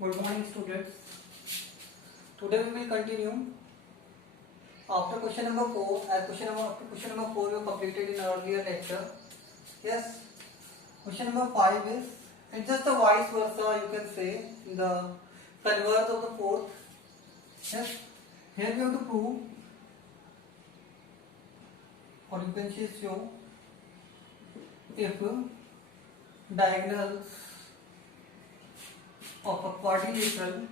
Good morning, students. Today we will continue after question number 4. As question number 4 we completed in earlier lecture. Yes. Question number 5 is it's just a vice versa. You can say the converse of the fourth. Yes. Here we have to prove, or you can show, if diagonals of a quadrilateral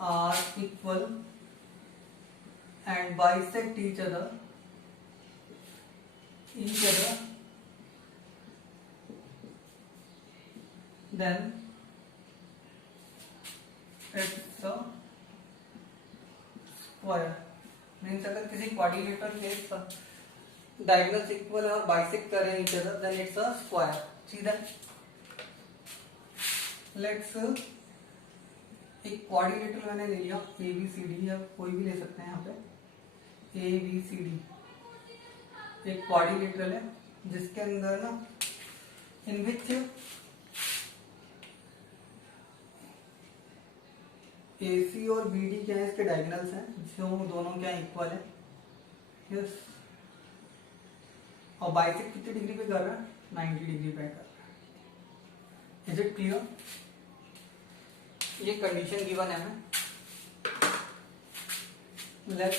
are equal and bisect each other, then it's a square. Means अगर किसी quadrilateral के diagonals equal और bisect कर रहे हैं each other, then it's a square. सीधा let's एक quadrilateral मैंने ले लिया ए बी सी डी, या कोई भी ले सकते हैं यहाँ पे ए बी सी डी. एक क्वाड्रिलेटरल है जिसके अंदर ना इन विच ए सी और बी डी क्या है, इसके डायगोनल्स हैं जो दोनों क्या इक्वल है. यस. और बाइसेक्ट कितने डिग्री पे कर रहा है, 90 डिग्री पे कर रहा है. Is it clear? ये कंडीशन गिवन है हमें. Let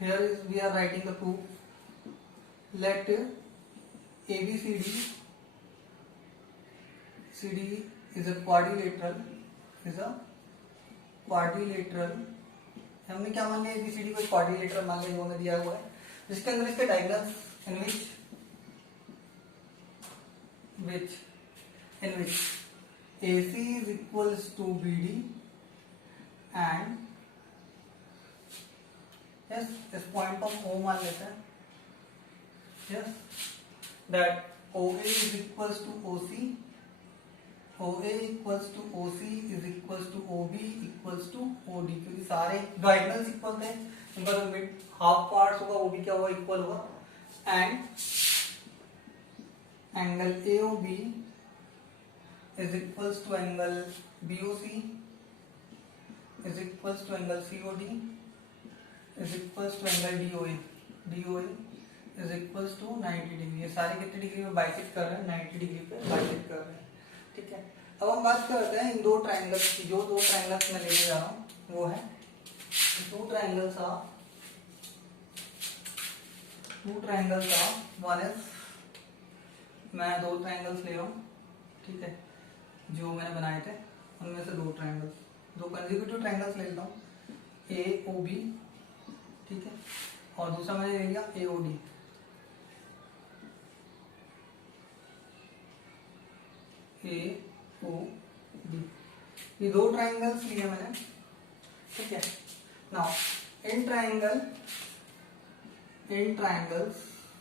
here is we are writing the proof. Let A B C D CD is a quadrilateral, हमने क्या मान लिया, ABCD को क्वाड्रिलेटरल मान लिया, जो हमें दिया हुआ है, जिसके अंदर इसके diagonals in which AC is equals to BD and yes, इस पॉइंट को O मान लेते हैं. yes, that OA is equals to OC, OA equals to OC is equals to OB equals to OD, क्योंकि सारे डायगोनल्स इक्वल थे, इनका जो मिड हाफ पार्ट्स होगा वो भी क्या होगा, इक्वल होगा. And angle AOB is equals to angle BOC is equals to angle COD is equals to angle DOA is equals to 90 degree. ये सारे कितने डिग्री पे बाइसेक्ट कर रहे हैं, 90 डिग्री पे बाइसेक्ट कर रहे हैं. ठीक है. अब हम बात करते हैं इन दो ट्रायंगल्स की. जो दो ट्रायंगल्स मैं लेने जा रहा हूं वो है two triangles of one is, मैं दो ट्रायंगल्स ले रहा हूं. ठीक है. जो मैंने बनाए थे उनमें से दो ट्रायंगल्स, दो कंसेक्यूटिव ट्रायंगल्स ले लेता हूं, AOB. ठीक है. और दूसरा मैंने ले लिया AOD. AOD. ये दो ट्राइंगल्स लिए मैंने. ठीक है. Now in triangles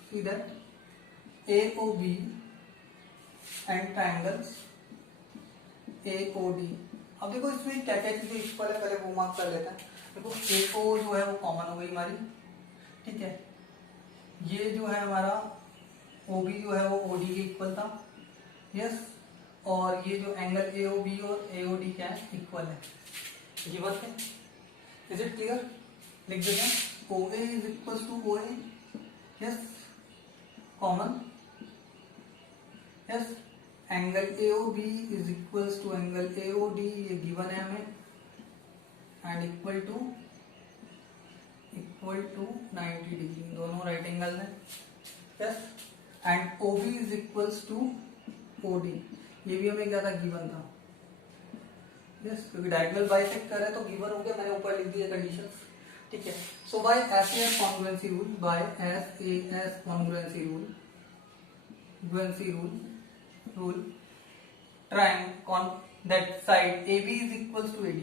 see that AOB and triangles AOD. अब देखो इसमें क्या क्या चीजें इक्वल है, पहले वो मार्क कर लेते हैं. देखो AO जो है वो कॉमन हो गई हमारी. ठीक है. ये जो है हमारा OB जो है वो OD के इक्वल था. यस. और ये जो एंगल AOB और AOD क्या है, इक्वल है. ये बात है. Is it clear? लिख देते हैं OA is equal to OA. Yes. Common. Yes. Angle AOB is equal to angle AOD, ये गिवन है हमें, एंड इक्वल टू 90 डिग्री. दोनों राइट एंगल है. Yes. And OB is equal to OD. ये भी हमें क्या था, गिवन था. यस. क्योंकि डायगोनल बाइसेक्ट कर रहे हैं तो गिवन हो गया, मैंने ऊपर लिख दिया कंडीशंस. ठीक है. So by SAS congruency rule triangle that side AB is equals to AD.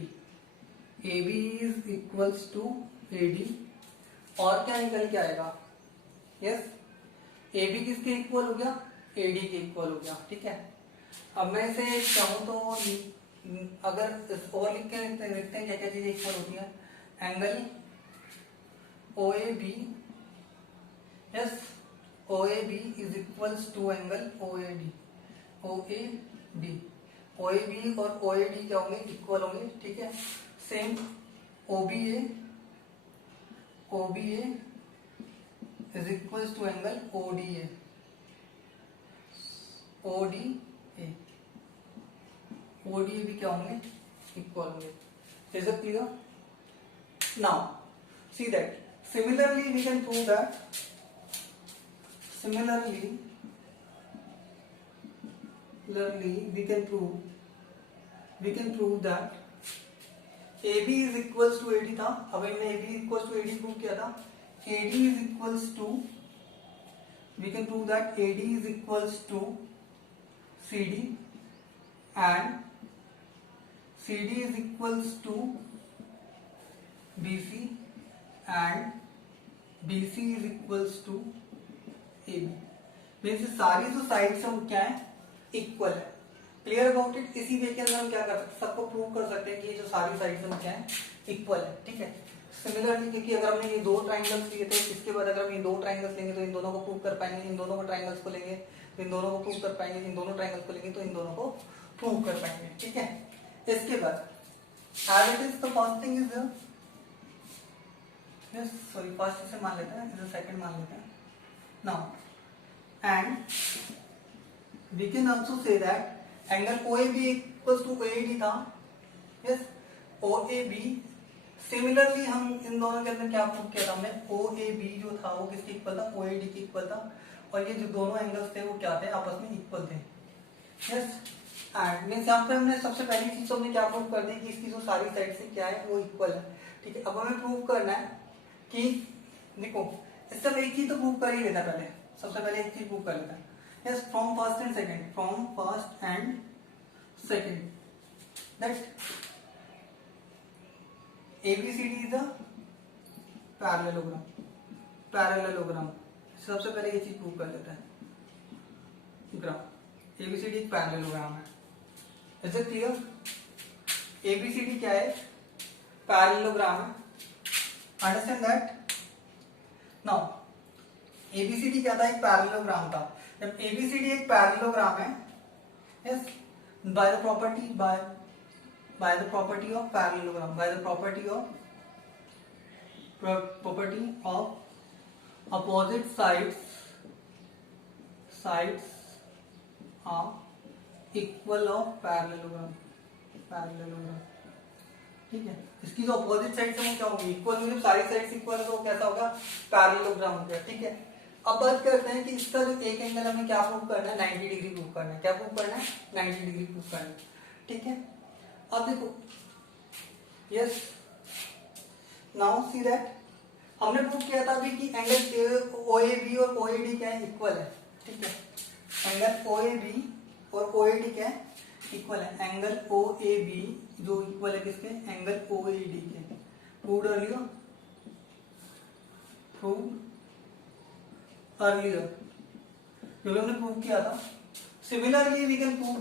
AB is equals to AD. और क्या निकल के आएगा, यस, AB किसके इक्वल हो गया, AD के इक्वल हो गया. ठीक है. अब मैं इसे चाहूं तो अगर और लिख के लिखते हैं क्या क्या चीजें इक्वल होती है. Angle OAB, yes, OAB is equals to angle OAD, OAD, OAB और OAD क्या होंगे, इक्वल होंगे, ठीक है। Same OBA, OBA is equals to angle ODA, ODA, ODA भी क्या होंगे, इक्वल होंगे। Is it clear? Now see that similarly we can prove that, similarly we can prove that AB is equals to AD था, अब हमने AB equals to AD prove किया था, AD is equals to, we can prove that AD is equals to CD and CD is equals to BC and BC is equals to AB। Means सारी जो sides हैं वो क्या है, equal है। Clear about it? इसी वे के अंदर हम क्या कर सकते हैं, सबको प्रूव कर सकते हैं कि ये जो सारी साइड्स हैं वो क्या है, इक्वल है, ठीक है। सिमिलरली क्योंकि अगर हमने ये दो ट्राइंगल्स लिए थे, इसके बाद अगर हम ये दो ट्राइंगल्स लेंगे तो इन दोनों को प्रूव कर पाएंगे, इन दोनों को ट्राइंगल्स को लेंगे तो इन दोनों को प्रूव कर पाएंगे, इन दोनों ट्राइंगल्स को लेंगे तो इन दोनों को प्रूव कर पाएंगे, ठीक है। इसके बाद as it is the first thing is sorry first इसे मान लेते हैं, इसे सेकंड मान लेते हैं now. And we can also say that angle OAB equals to AD था, यस। OAB सिमिलरली हम इन दोनों के अंदर क्या प्रूव किया था हमने, OAB जो था वो किसके इक्वल था, OAD के इक्वल था, और ये जो दोनों एंगल्स थे वो क्या थे, आपस में इक्वल थे, यस। एंड मीन्स यहाँ पे हमने सबसे पहली चीज तो हमने क्या प्रूव कर दी कि इसकी जो सारी साइड से क्या है वो इक्वल है, ठीक है। अब हमें प्रूव करना है कि देखो इससे एक चीज तो प्रूव कर ही लेना, पहले सबसे पहले एक चीज प्रूव कर लेता है, yes. From first and second, from first and second that ABCD is a parallelogram, parallelogram. सबसे पहले ये चीज प्रूव कर लेता है, ग्राम ABCD एक पैरेललोग्राम है। Is it clear? ABCD क्या है, पैरेललोग्राम है। Understand that? नाउ ABCD क्या था, एक पैरेललोग्राम था। जब ABCD एक पैरेललोग्राम है, yes, by the property of parallelogram, by the property of opposite sides are equal of parallelogram, ठीक है। इसकी जो अपोजिट साइड है वो क्या होगी, इक्वल होगी। सारी साइड्स इक्वल है तो कैसा होगा, पैरेललोग्राम हो गया, ठीक है। अब बात करते हैं कि इसका जो एक एंगल हमें क्या प्रूव करना है, 90 डिग्री प्रूव करना है। क्या प्रूव करना है, 90 डिग्री प्रूव करना है, ठीक है। अब देखो, यस, नाउ सी दैट हमने प्रूव किया था अभी कि एंगल OAB और OAD क्या है, इक्वल है, ठीक है। एंगल OAB और OAD क्या है, इक्वल है। एंगल OAB जो इक्वल है किसके, एंगल OAD के। प्रूव्ड अर्लियर जो भी हमने प्रूव किया था। Similarly we can prove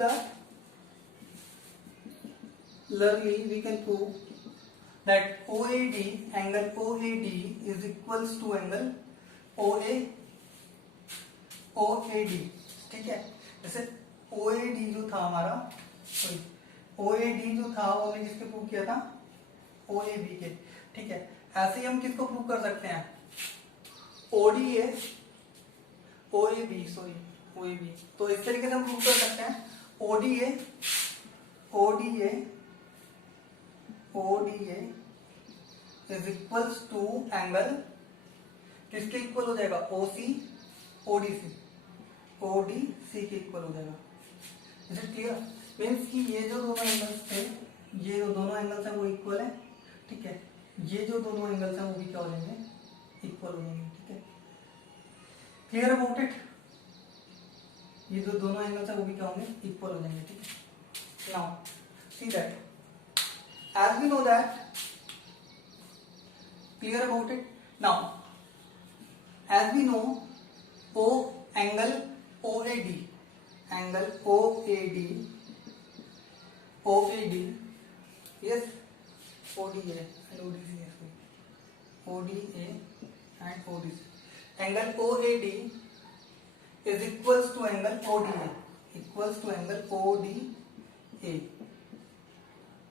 that, OAD, angle OAD is equals to angle OAD, ठीक है। जैसे OAD जो था हमारा, सॉरी OAD जो था वो हमने किसके प्रूव किया था, OAB के, ठीक है। ऐसे ही हम किसको प्रूव कर सकते हैं, ODA, OAB। तो इस तरीके से हम प्रूव कर सकते हैं ODA is equals to angle किसके इक्वल हो जाएगा, ODC के इक्वल हो जाएगा। Is it clear? मीन्स कि ये जो दोनों एंगल्स थे, ये जो दोनों एंगल्स हैं वो इक्वल है, ठीक है। ये जो दोनों एंगल्स हैं वो भी क्या हो जाएंगे, इक्वल हो जाएंगे, ठीक है। Clear about it? ये जो दोनों एंगल्स हैं वो भी क्या होंगे, इक्वल हो जाएंगे, ठीक है। Now see that as we know that, clear about it? Now as we know, angle OAD, yes, ODA and ODC, ODA and ODC, angle OAD is equals to angle ODA, equals to angle ODA।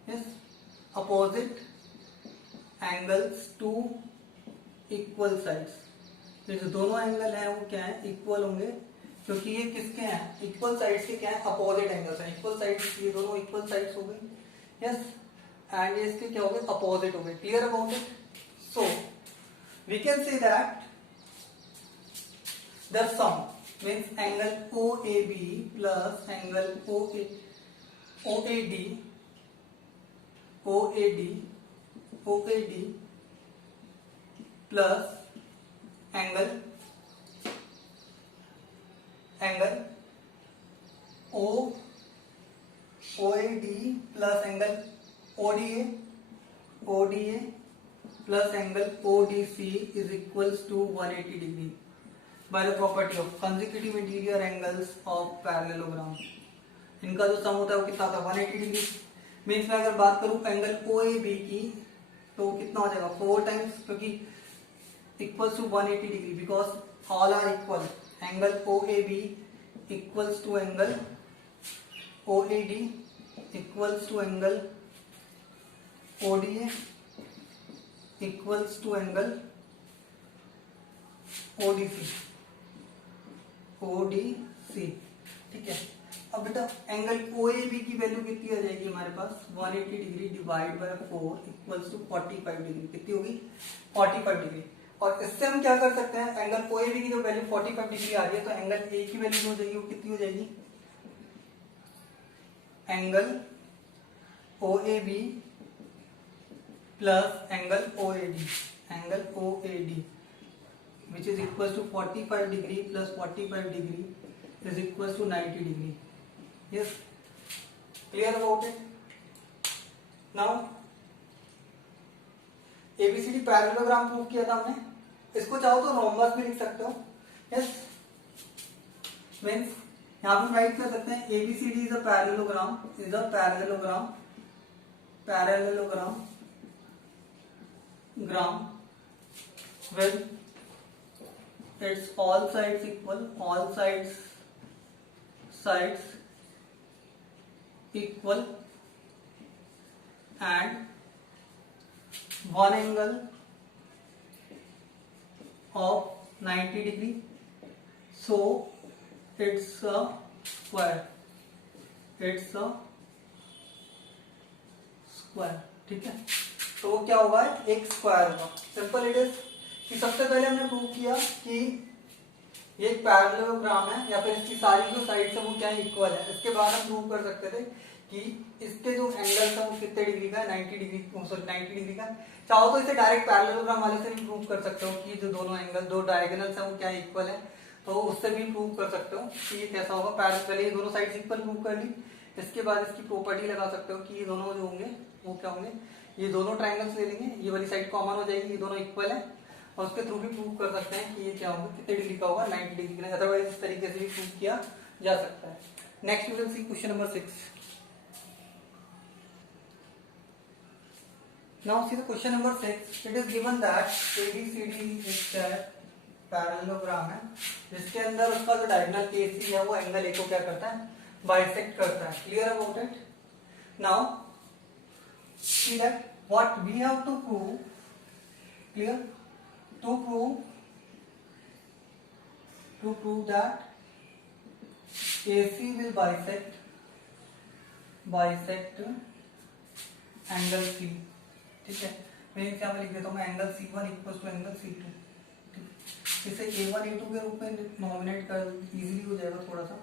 Yes, opposite angles to equal sides. तो जो दोनों angle है वो क्या है, equal होंगे, क्योंकि ये किसके हैं, इक्वल साइड्स के क्या है, अपोजिट एंगल्स हैं। इक्वल साइड्स, ये दोनों इक्वल साइड्स हो गई। यस, एंड ये इसके क्या हो गए, अपोजिट हो गए। Clear about it? So we can say that the sum means angle OAB plus angle OAD plus angle OAD plus angle ODA plus angle ODC is equals to 180 degree by the property of consecutive interior angles of parallelogram. इनका जो सम होता है वो कितना होता है, 180 degree. Means मैं अगर बात करूं एंगल OAB की तो कितना हो जाएगा, 4 टाइम्स, क्योंकि equals to 180 degree because all are equal. Angle OAB equals to angle OAD equals to angle ODA equals to angle ODC। ठीक है। अब बेटा एंगल OAB की वैल्यू कितनी आ जाएगी हमारे पास, 180 degree divide by 4 equals to 45 degree. कितनी होगी, 45 डिग्री। और इससे हम क्या कर सकते हैं, एंगल OAB की जो वैल्यू 45 डिग्री आ रही है, तो एंगल A की वैल्यू हो जाएगी, वो कितनी हो जाएगी, angle OAB plus angle OAD which is equals to 45 degree plus 45 degree is equals to 90 degree. Yes, clear about it? Now ABCD parallelogram prove किया था हमने, इसको चाहो तो रोम्बस भी लिख सकते हो। यस, मीन्स यहाँ पे राइट कर सकते हैं ABCD is a parallelogram with its all sides equal, and one angle of 90 degree, so it's a square, ठीक है। तो वो क्या होगा, एक स्क्वायर होगा। सिंपल इट इज कि सबसे पहले हमने प्रूव किया कि ये एक पैरेललोग्राम है या फिर इसकी सारी जो साइड्स है वो क्या है, इक्वल है। इसके बाद हम प्रूव कर सकते थे कि इसके जो एंगल्स है वो कितने डिग्री का है, 90 डिग्री का। चाहो तो इसे डायरेक्ट पैरेललोग्राम वाले से भी प्रूव कर सकते हो कि जो दोनों एंगल, दो डायगोनल्स है वो क्या इक्वल है, तो उससे भी प्रूव कर सकते हो कि ये कैसा होगा। पहले ये दोनों साइड्स इक्वल प्रूव कर ली, इसके बाद इसकी प्रॉपर्टी लगा सकते हो कि ये दोनों जो होंगे वो क्या होंगे, ये दोनों ट्राइंगल्स ले लेंगे, ये वाली साइड कॉमन हो जाएगी, ये दोनों इक्वल है, और उसके थ्रू भी प्रूव कर सकते हैं कि ये क्या होगा, कितने डिग्री का होगा, 90 डिग्री का। अदरवाइज इस तरीके से भी प्रूव किया जा सकता है। Next we will see question number 6। Now see the question number 6। It is given that ABCD एक पैरेललोग्राम है जिसके अंदर उसका जो डायगोनल AC है वो एंगल A को क्या करता है, बाइसेक्ट करता है। Clear about it? Now see that what we have to prove, clear, to prove that AC will bisect angle C। ठीक है, मैं क्या लिख देता हूँ, मैं angle C1 equal to angle C2। इसे A1 A2 के रूप में नॉमिनेट कर इजीली हो जाएगा थोड़ा सा,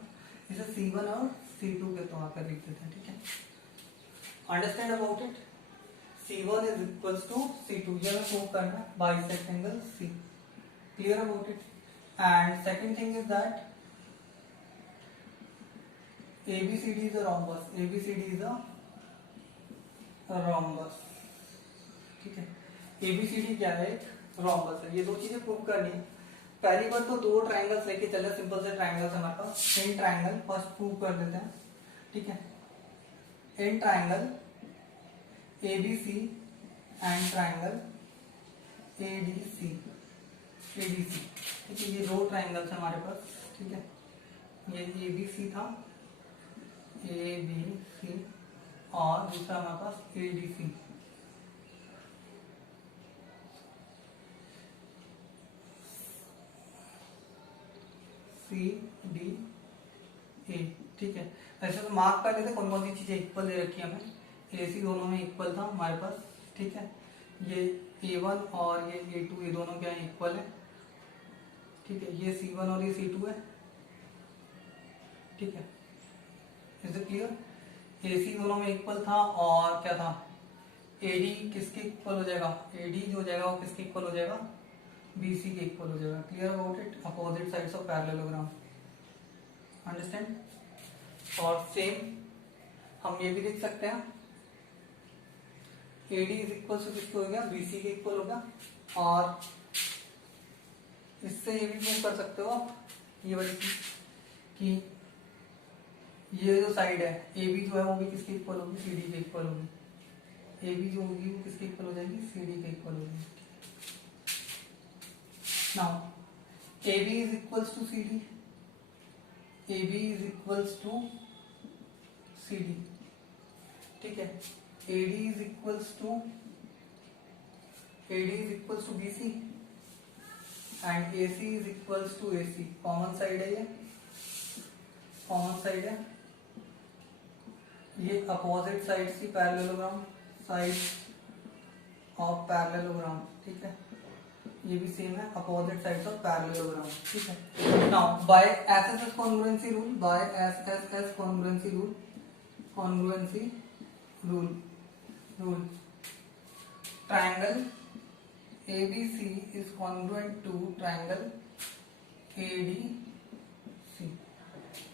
इसे C1 और C2 के तौर पर लिख देते हैं। ठीक है, understand about it? C1 is equals to C2, ये हमें प्रूव करना है, bisect angle C। Clear about it? And second thing is that ABCD is a rhombus। ठीक है, ABCD क्या है, एक rhombus है। ये दो चीजें प्रूव करनी है। पहली बार तो दो ट्राइंगल्स लेके चले, सिंपल से ट्राइंगल्स हमारे पास। इन ट्राइंगल फर्स्ट प्रूव कर देते हैं। ठीक है, in triangle ABC and triangle ADC। ठीक है, ये दो ट्राइंगल्स हमारे पास। ठीक है, ये ए बी सी था, ए बी सी, और दूसरा हमारे पास A D C. C D A, ठीक है। ऐसे तो मार्क कर लेते कौन कौन सी चीजें इक्वल दे रखी है हमें। ए सी दोनों में इक्वल था हमारे पास, ठीक है। ये A1 और ये A2 ये दोनों क्या है, इक्वल है, ठीक है। ये C1 और ये C2 है, ठीक है। Is it clear? AC दोनों में इक्वल था, और क्या था, AD किसके इक्वल हो जाएगा, AD जो हो जाएगा वो किसके इक्वल हो जाएगा, BC के इक्वल हो जाएगा। Clear about it? Opposite sides of parallelogram, understand? और सेम हम ये भी लिख सकते हैं, AD इज इक्वल टू किसको हो गया, BC के इक्वल होगा। और इससे ये भी प्रूव कर सकते हो आप, ये वाली चीज, कि ये जो साइड है AB जो है वो भी किसके इक्वल होगी, CD के इक्वल होगी। AB जो होगी वो किसके इक्वल हो जाएगी, CD के इक्वल होगी। Now AB is equals to CD, AB is equals to CD, ठीक है। AD is equals to BC and AC is equals to AC। Common side है, ये कॉमन साइड है, ये अपोजिट साइड की पैरेललोग्राम, साइड ऑफ पैरेललोग्राम, ठीक है। ये भी सेम है, अपोजिट साइड्स ऑफ पैरेललोग्राम, ठीक है। Now by SSS congruency rule, by SSS congruency rule, congruency rule, triangle ABC is congruent to triangle ADC।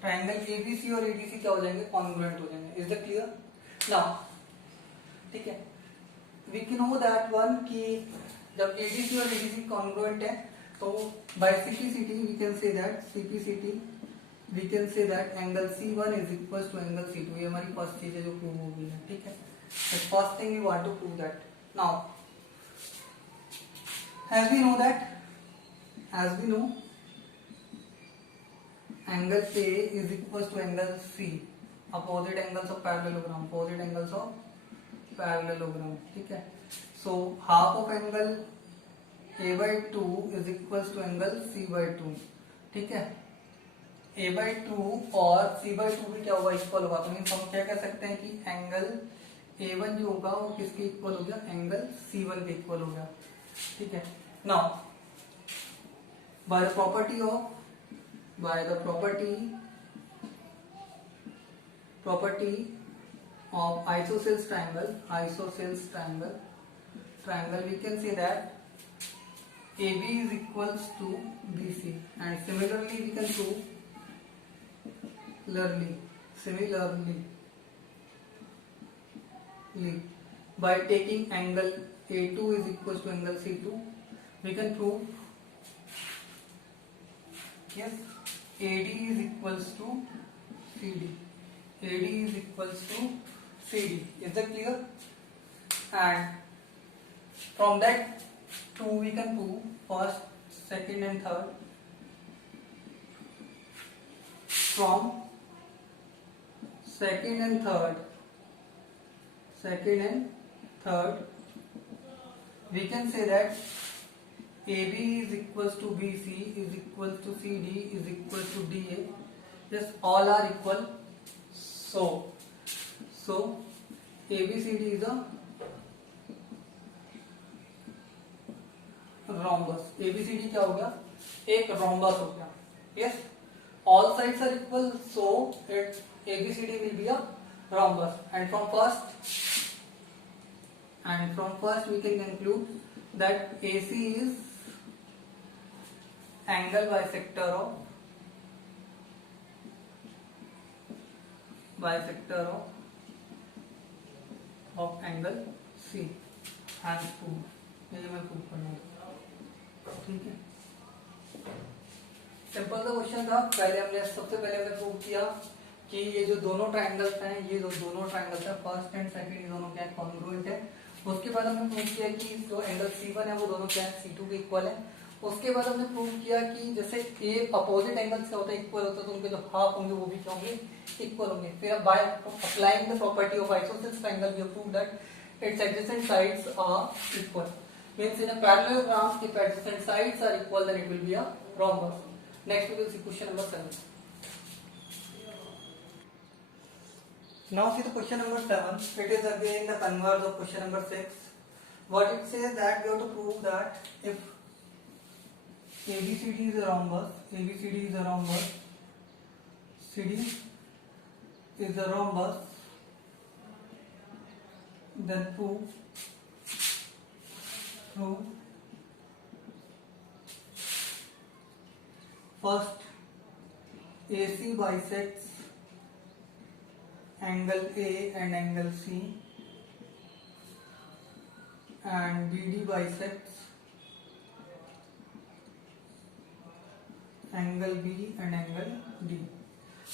Triangle ABC और ADC क्या हो जाएंगे, कॉन्ग्रुएंट हो जाएंगे। Is the clear? नाउ ठीक है, we can know that one कि जब ADC और ADC कॉन्ग्रुएंट है तो by CPCT we can say that CPCT we can say that angle C1 is equal to angle C2। ये हमारी फर्स्ट चीज है जो प्रूव हो गई है, ठीक है। The first thing we want to prove that. Now, as we know, angle A is equal to angle C, opposite angles of parallelogram, opposite angles of parallelogram, ठीक है। So half of angle A by 2 is equal to angle C by 2, ठीक है। A by 2 और C by 2 भी क्या होगा, equal होगा। तो मीन्स हम क्या कह सकते हैं कि एंगल A1 जो होगा वो किसके इक्वल हो गया, एंगल C1 के इक्वल हो गया, ठीक है। Now by the property of isosceles triangle we can say that AB is equals to BC and similarly we can prove similarly by taking angle A2 is equals to angle C2 we can prove yes AD is equals to CD. AD is equals to CD. Is that clear? And from that two we can prove first, second and third. From second and third we can say that AB is equals to BC is equals to CD is equals to DA. Yes, all are equal. So ABCD is a rhombus. ABCD क्या हो गया, एक rhombus हो गया. Yes, all sides are equal, so its ABCD will be a rhombus. And from first we can conclude that AC is angle bisector of angle C. And prove ये मैं prove करना, ठीक है। सिंपल सा question था। सबसे पहले हमने प्रूव किया कि ये जो दोनों ट्रायंगल्स हैं, फर्स्ट एंड सेकंड, ये दोनों क्या है, कॉन्ग्रुएंट है। उसके बाद हमने प्रूव किया कि जो एंगल C1 है वो दोनों क्या है, C2 के इक्वल है। उसके बाद हमने प्रूव किया कि जैसे ए अपोजिट एंगल से होता है इक्वल होता है तो उनके जो हाफ होंगे वो भी क्या होंगे इक्वल होंगे। फिर by applying the property of isosceles triangle we prove that its adjacent sides are equal. Means in a parallelogram if adjacent sides are equal then it will be a rhombus. Next we will see question number 7. Now see the question number 7. It is again the converse of question number 6. What it says that we have to prove that if ABCD is a rhombus, ABCD is a rhombus, CD is a rhombus, then prove first AC bisects angle A and angle C, and BD bisects angle B and angle D.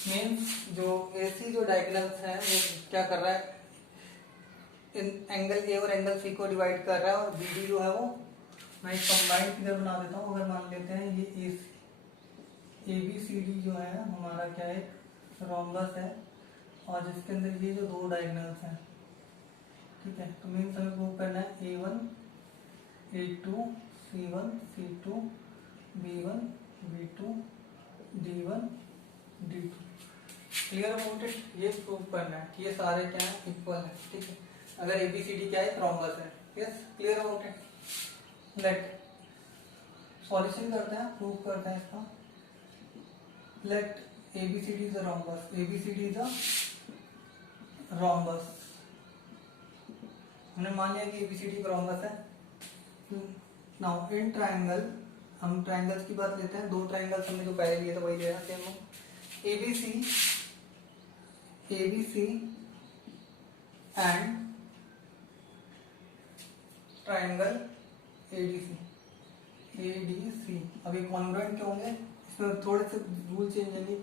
Means जो AC जो diagonals है वो क्या कर रहा है, इन angle A और angle C को डिवाइड कर रहा है, और BD जो है वो मैं एक कंबाइंड फिगर बना देता हूँ। अगर मान लेते हैं ये ABCD जो है हमारा क्या है रोम्बस है, और जिसके अंदर ये जो दो डायगोनल्स हैं, ठीक है, तो मीन्स हमें प्रूव करना है A1 A2 C1 C2 B1 B2 D1 D2। Clear about it? ये प्रूव करना है कि ये सारे क्या है इक्वल है, ठीक है, अगर ABCD क्या है रोम्बस है। Yes, clear about it? Let solution करते हैं, प्रूव करते हैं इसका। Let ABCD is a rhombus, ABCD is a rhombus. हमने मान लिया कि ABCD एक रोम्बस है। नाउ इन ट्रायंगल, हम ट्रायंगल्स की बात लेते हैं। दो ट्रायंगल्स हमने जो पहले लिए थे वही ले रहे हैं। ABC and triangle ADC। अभी कॉन्ग्रुएंट क्यों होंगे, इसमें थोड़े से रूल चेंज होंगे।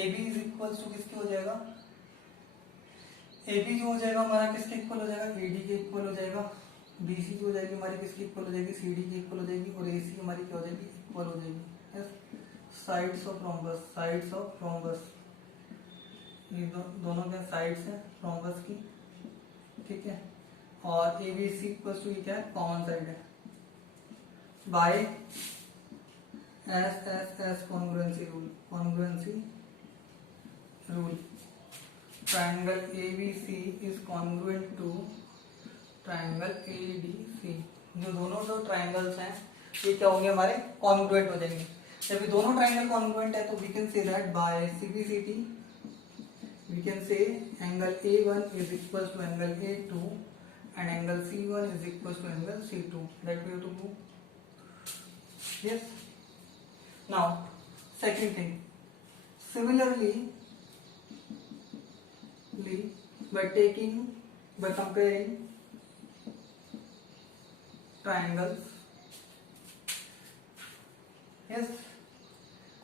AB इज इक्वल टू किसके हो जाएगा, AB जो हो जाएगा हमारा किसके इक्वल हो जाएगा, AD के इक्वल हो जाएगा। BC जो हो जाएगी हमारी किसकी इक्वल हो जाएगी, CD की इक्वल हो जाएगी। और AC हमारी क्या हो जाएगी, इक्वल हो जाएगी। Yes, sides of rhombus, sides of rhombus, ये दोनों क्या साइड्स हैं रोम्बस की, ठीक है। और ABC इक्वल टू ये क्या है, कॉमन साइड है, by S congruency rule, congruency rule. Triangle ABC is congruent to triangle ADC। जो दोनों जो ट्रायंगल्स हैं ये क्या होंगे, हमारे कॉन्ग्रुएंट हो जाएंगे। जब ये दोनों ट्रायंगल कॉन्ग्रुएंट है तो we can say that by CPCT we can say angle A1 is equal to angle A2 and angle C1 is equal to angle C2. That we have to prove. Yes. Now, second thing. Similarly, by comparing triangles. Yes.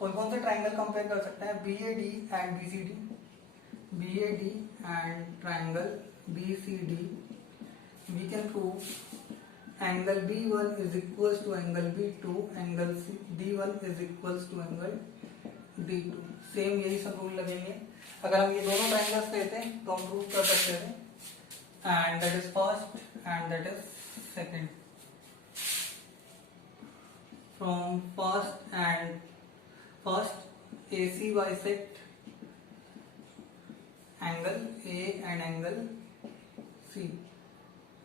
कौन से triangle compare कर सकते हैं, BAD and BCD, BAD and triangle BCD। we can prove angle B1 is equals to angle B2, angle D1 is equals to angle D2। Same यही सब rule लगेंगे। अगर हम ये दोनों ट्रायंगल्स लेते हैं तो हम प्रूव कर सकते हैं, and that is first and that is second. From first AC bisect angle A and angle C,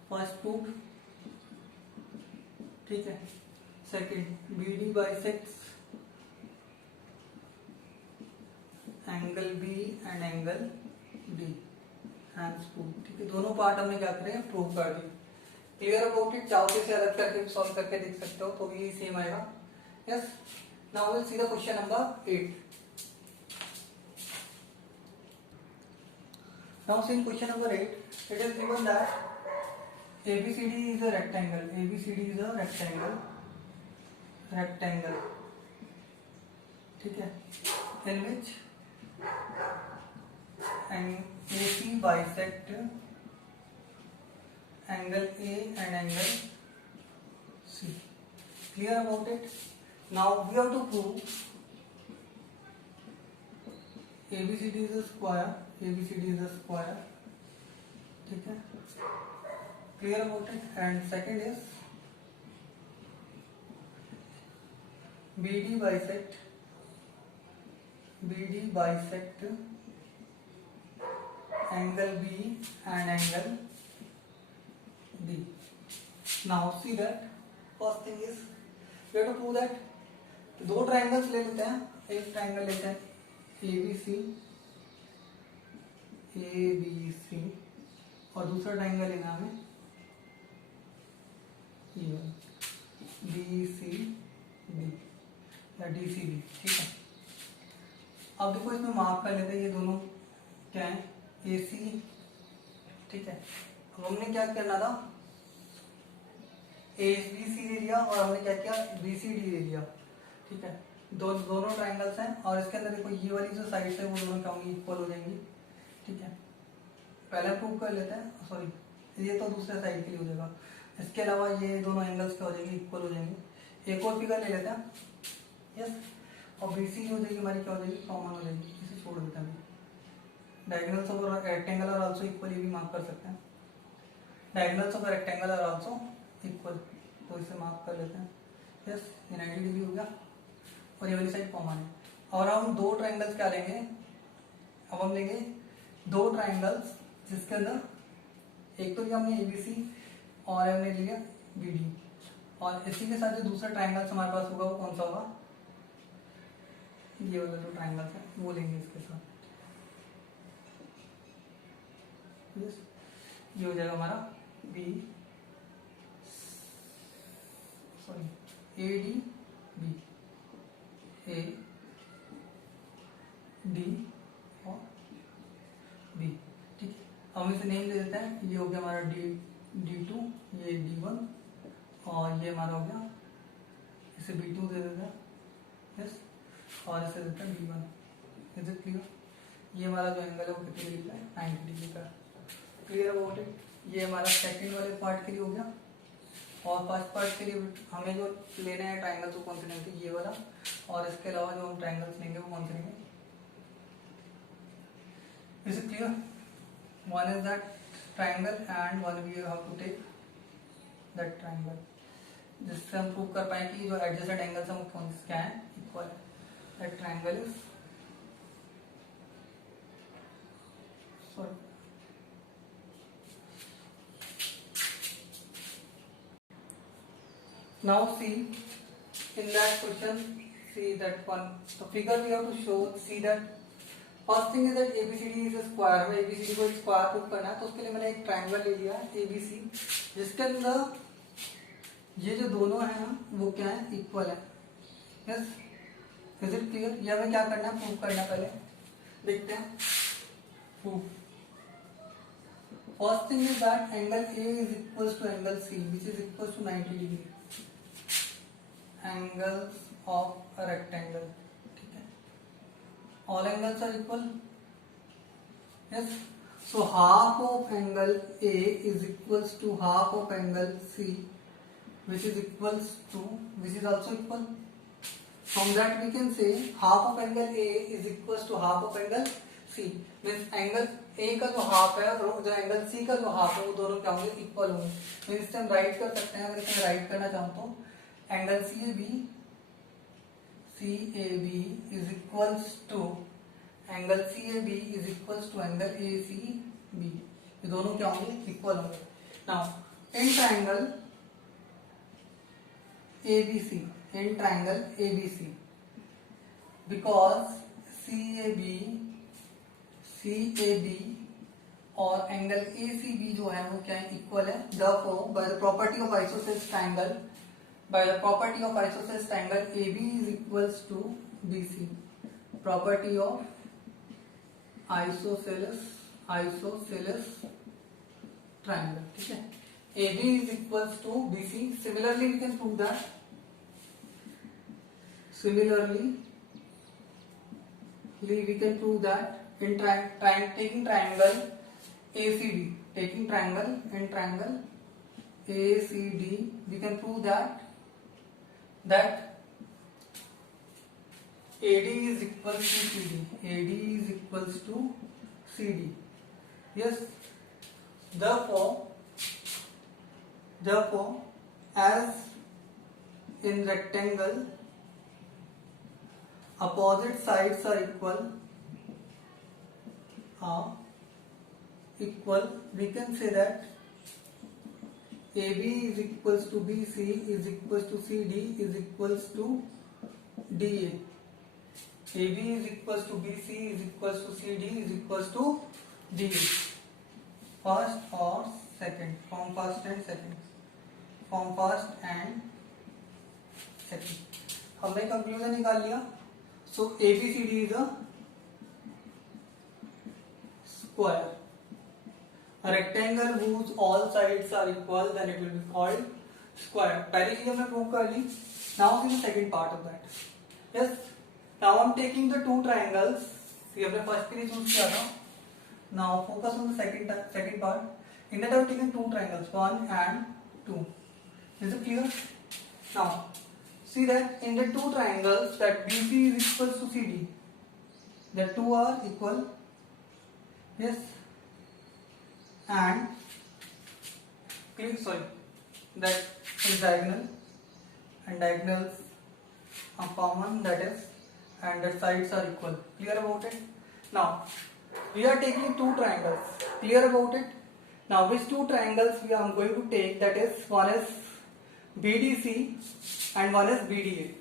first proof, ठीक है। Second BD bisects angle B and angle D, hands proof, ठीक है। दोनों पार्ट हमने क्या करें, प्रूव कर दी। Clear about it? चाहो से अलग करके सॉल्व करके देख सकते हो तो भी सेम आएगा। Yes, now will see the question number 8। Now see in question number 8 it is given that ABCD is a rectangle. ABCD is a rectangle, ठीक है, in which AC bisect angle A and angle C। Clear about it? Now we have to prove ABCD is a square. ABCD is a square. ठीक है? Clear about it? And second is BD bisect angle B and angle D. Now see that first thing is we have to prove that दो triangles ले लेते हैं. एक triangle लेते हैं ABC और दूसरा ट्राइंगल लेना हमें BCD या DCB. ठीक है. अब देखो इसमें मार्क कर लेते हैं. ये दोनों क्या है? AC. ठीक है. अब हमने क्या करना था? ABC ले लिया और हमने क्या किया? BCD ले लिया. ठीक है. दोनों ट्राइंगल्स हैं और इसके अंदर देखो ये वाली जो साइड है वो दोनों क्या होंगी? इक्वल हो जाएंगी. ठीक है. पहले प्रूव कर लेते हैं. सॉरी, ये तो दूसरे साइड के लिए हो जाएगा. इसके अलावा ये दोनों एंगल्स क्या हो जाएंगे? इक्वल हो जाएंगे. एक और फिगर ले लेते हैं. यस. और BC हो जाएगी हमारी क्या हो जाएगी? कॉमन हो जाएगी. इसे छोड़ देते हैं. Diagonals of rectangle are also equal, ये भी मार्क कर सकते हैं. Diagonals of rectangle are also equal, तो इसे मार्क कर लेते हैं. यस. ये 90 डिग्री हो गया और ये वाली साइड कॉमन है. और हम दो ट्राइंगल्स क्या लेंगे? अब हम लेंगे दो ट्राइंगल्स जिसके अंदर एक तो लिया हमने ABC और हमने लिया BD, और इसी के साथ जो दूसरा ट्राइंगल हमारे पास होगा वो कौन सा होगा? ये वाला जो ट्राइंगल है वो लेंगे इसके साथ. यस. ये हो जाएगा हमारा ADB AD और B. ठीक है. हम इसे नेम दे देते हैं. ये हो गया हमारा D2, ये D1 और ये हमारा हो गया, इसे B2 दे देते हैं. यस. और इसे देते हैं B1. Is it clear? ये हमारा जो एंगल है वो कितने डिग्री का है? 90 डिग्री का. Clear about it? ये हमारा सेकंड वाले पार्ट के लिए हो गया. और फर्स्ट पार्ट के लिए हमें जो लेने हैं ट्राइंगल्स वो कौन से लेंगे? ये वाला. और इसके अलावा जो हम ट्राइंगल्स लेंगे वो कौन से लेंगे? Is it clear? One is that triangle and one we have to take that triangle, जिससे हम प्रूव कर पाए कि जो एडजेसेंट एंगल्स हैं वो कौन से क्या है? इक्वल है. That triangle is sorry now see in that question, see that one, the figure we have to show. See that first thing is that ABCD is a square. हमें ABCD को square prove करना है, तो उसके लिए मैंने एक triangle ले लिया है ABC, जिसके अंदर ये जो दोनों है ना वो क्या है? इक्वल है. यस. Is it clear? ये हमें क्या करना है? प्रूव करना. पहले देखते हैं. Proof. First thing is that angle A is equals to angle C which is equals to 90 degree. Angles of a rectangle. ठीक है. All angles are equal. Yes. So half of angle A is equals to half of angle C, which is also equal. From that we can say half of angle A is equals to half of angle C. Means angle A का जो half है और जो angle C का जो half है वो दोनों क्या होंगे? इक्वल होंगे. मीन्स हम राइट कर सकते हैं. अगर इसे राइट करना चाहूँ तो angle CAB is equals to angle ACB. ये दोनों क्या होंगे? इक्वल होंगे. Now in triangle ABC, because CAB और एंगल ACB जो है वो क्या है? इक्वल है. Therefore, by the property of isosceles triangle, AB is equals to BC. Property of isosceles triangle. ठीक है. AB is equals to BC. Similarly, we can prove that. In taking triangle ACD, we can prove that that AD is equals to CD. AD is equals to CD. Yes. Therefore, as in rectangle, opposite sides are equal. We can say that AB is equals to BC is equals to CD is equals to DA. AB is equals to BC is equals to CD is equals to DA. First or second, from first and second, हमने conclusion निकाल लिया. So ABCD is a square. A rectangle whose all sides are equal, then it will be called square. पहली चीज हमने prove कर ली. Now see the second part of that. Yes. Now I'm taking the two triangles. ये हमने first के लिए choose किया था. Now focus on the second part. In that I've taken two triangles, 1 and 2. Is it clear? Now see that in the two triangles that BC is equals to CD. The two are equal. Yes. And that is diagonal, and diagonals are common, that is, and the sides are equal. Clear about it? Now we are taking two triangles. Clear about it? Now which two triangles we are going to take? That is, one is BDC and one is BDA.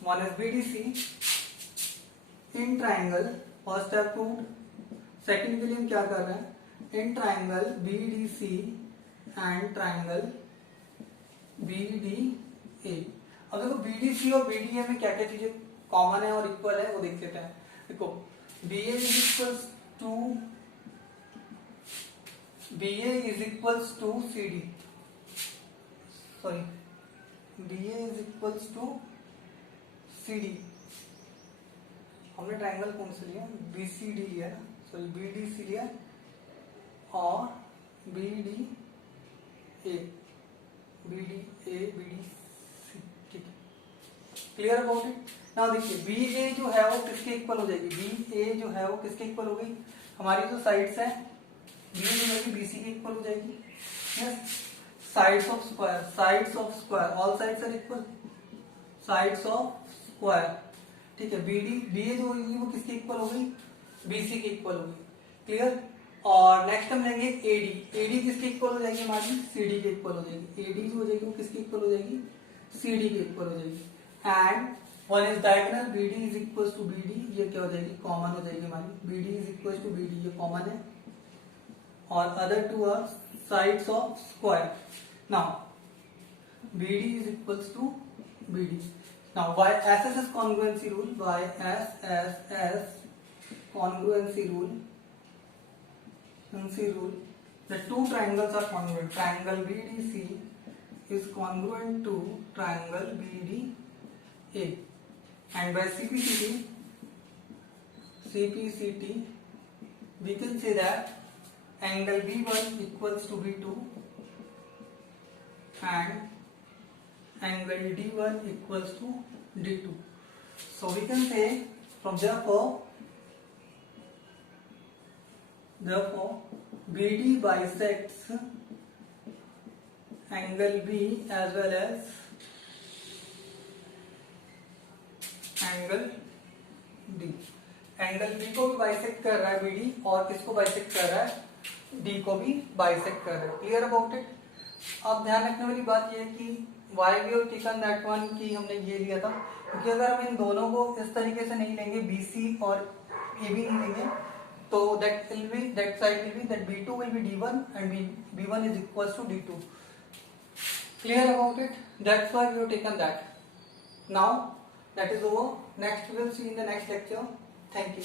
One is BDC in triangle. First step proved. Second के लिए हम क्या कर रहे हैं? In triangle BDC and triangle BDA. अब देखो BDC और BDA में क्या क्या चीजें कॉमन है और इक्वल है वो देख लेते हैं. देखो BA is equals to CD. Sorry, BA is equals to CD. हमने ट्राइंगल कौन से लिया? BCD लिया ना. सॉरी BDC लिया और BDA, BDC. ठीक है. Clear about it? नाउ देखिए BA जो है वो किसके इक्वल हो जाएगी? BA जो है वो किसके इक्वल हो गई? हमारी जो साइड्स है BA जो है BC के इक्वल हो जाएगी. Yes. Sides of square, all sides are equal. Sides of square. ठीक है. BA जो होगी वो किसके इक्वल हो गई? BC के इक्वल हो गई. क्लियर? और नेक्स्ट हम लेंगे AD किसके इक्वल हो जाएगी? हमारी CD के इक्वल हो जाएगी. AD जो हो जाएगी वो किसके इक्वल हो जाएगी? CD के इक्वल हो जाएगी. And one is diagonal, BD is equal to BD. ये क्या हो जाएगी? कॉमन हो जाएगी हमारी. BD is equal to BD, ये कॉमन है. और other two are sides of square. Now BD is equal to BD. Now by SSS congruency rule, by SSS congruency rule, the two triangles are congruent. Triangle BDC is congruent to triangle BDA, and by CPCT, we can say that angle B1 equals to B2 and angle D1 equals to D2. So we can say from therefore BD bisects angle B as well as angle D. Angle B को भी bisect कर रहा है BD, और किसको bisect कर रहा है? D को भी बाइसेक्ट कर रहा है. Clear about it? अब ध्यान रखने वाली बात यह है कि why we have taken that one कि हमने ये लिया था, क्योंकि अगर हम इन दोनों को इस तरीके से नहीं लेंगे, BC और AB नहीं लेंगे, तो that side will be that B2 will be D1 and B1 is equals to D2. Clear about it? That's why we have taken that. Now that is over. Next we will see in the next lecture. Thank you.